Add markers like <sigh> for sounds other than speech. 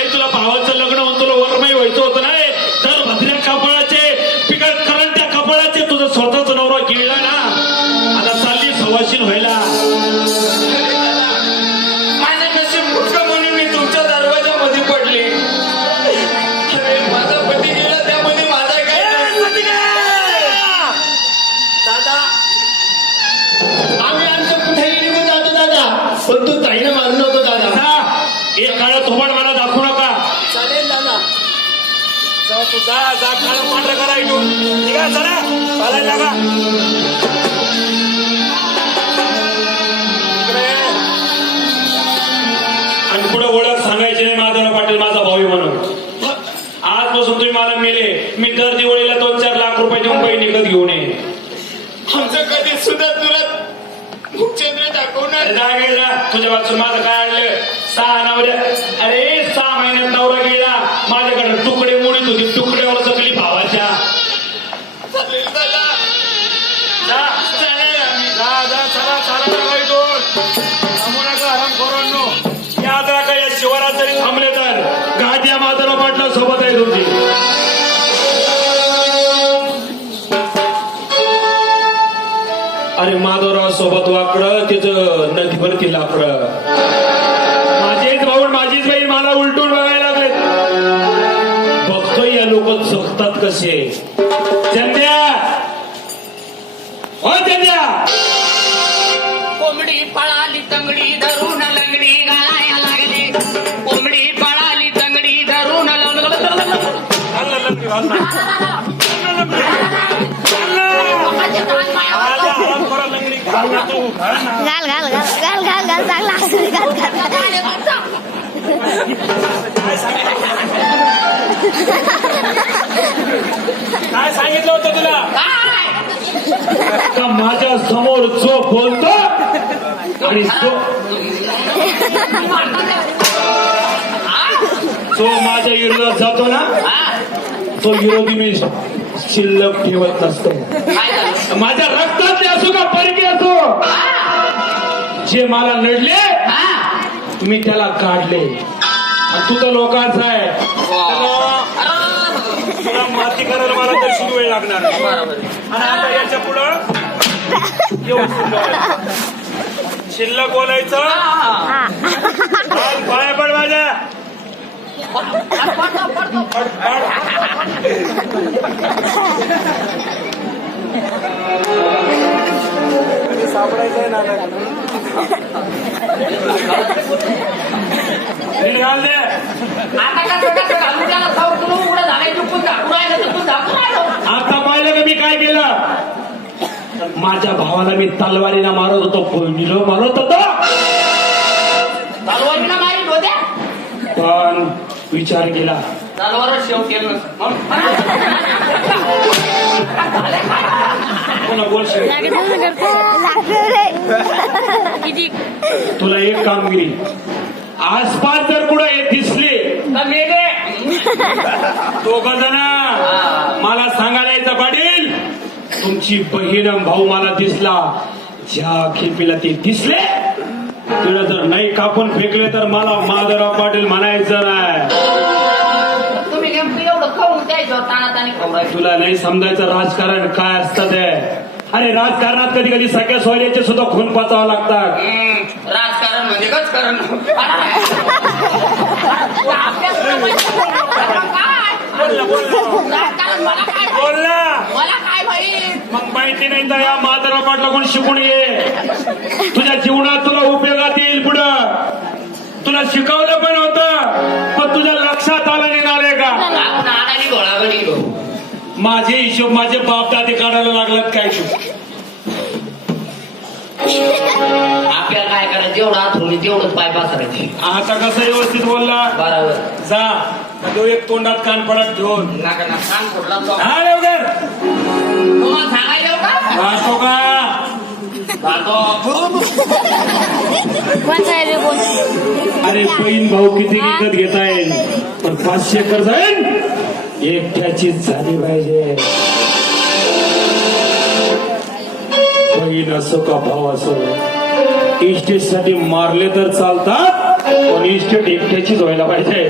लय तुला भावाचं लग्न होऊन तुला वरमय व्हायचं होतं नाही. तर भद्र्या कपाळाचे पिकट करंट्या कपाळाचे तुझं स्वतःच नवरा गिळला ना. आता चालली सवाशीन व्हायला. जा जा काळा पांढरा करा इथून ठीक आहे चला चालायला लागा इकडे. आणि पुढे ओळख सांगायची नाही माधवराव पाटील माझा भाऊ म्हणून. आजपासून तुम्ही मला मेले. मी दर दिवाळीला दोन चार लाख रुपये देऊन काही निघत घेऊन ये आमचं कधी सुद्धा तुला मुखचंद्र दाखवणार. तुझ्या वाचून माझं काय आणलं? सहा नवऱ्या अरे सहा महिन्यात नवरा गेला माझ्याकडे तुकडे मोडीत होती तुकड्यावर सकली भावाच्या चालेल दादा जा चालेल आम्ही जा जा चला चला लागा इथून थांबू नका हराम खोरांनो. याद राखा या शिवारात जरी थांबले तर. गाद्या माताला पाटला सोबत आहे तुमची अरे माधवराव सोबत वाकडं तिचं नदीवरती लाकडं. माझेच भाऊ माझीच बहीण मला उलटून बघायला लोक जगतात कसे? चंद्या हो चंद्या कोंबडी पळाली तंगडी धरून लंगडी घालाया लागले. कोंबडी पळाली तंगडी धरून घाल घाल घाल घाल घाल घाल चांगला असेल घाल घाल. काय सांगितलं होतं तुला का माझ्यासमोर जो बोलतो आणि जो जो माझ्या विरोधात जातो ना तो विरोधी मी शिल्लक ठेवत नसतो. माझ्या रक्तातले असो का परके असो? जे मला लढले मी त्याला काढले. तू तर लोकांचा आहे. तुला माती करायला मला तर सुरू वेळ लागणार? आणि आता याच्या पुढं बोलायचं. शिल्लक बोलायचं? पाया पड माझ्या. नीट घाल दे. आता पाहिलं का मी काय केलं? माझ्या भावाला मी तलवारीला मारत होतो बहिणीला मारत होतो. मारी होत्या? पण विचार केला. शेव तुला एक कामगिरी आसपास जर कुठं दिसले दोघ जण मला सांगायला यायचं पाटील. तुमची बहीण भाऊ मला दिसला. ज्या खिडपीला ते दिसले तिला जर नाही कापून फेकले तर मला माधवराव पाटील म्हणायचं नाही. तुम्ही नेमकं एवढं खाऊन द्यायचं तानातानी खाऊ तुला नाही समजायचं राजकारण काय असतं ते. अरे राजकारणात कधी कधी सगळ्या सोयऱ्याचे सुद्धा खून पाचावं लागतात. राजकारण म्हणजे कच करण राजकारण <laughs> मला काय माहीत? मग माहिती नाही तर या पाटला कोण शिकून ये? तुझ्या जीवनात तुला उपयोगात येईल पुढं. तुला शिकवलं पण होतं पण तुझ्या लक्षात आलं नाही नाले का? माझे हिशोब माझे बाप दादे काढायला लागलात काय हिशोब? आपल्याला काय करायचं? जेवढं हात होईल तेवढंच पाय पासरायचे आता कसं व्यवस्थित बोलला? बरोबर. जा. तो एक तोंडात कान पडत घेऊन नका ना कान फोडला तो. हा तुम्हाला का वाचतो का? जातो कोणता आहे रे कोण अरे बहीण भाऊ किती विकत घेता येईल पण पाचशे एकर जाईल एकट्याचीच झाली पाहिजे बहीण असो का भाऊ असो इस्टेटसाठी मारले तर चालतात पण इस्टेट एकट्याचीच व्हायला पाहिजे.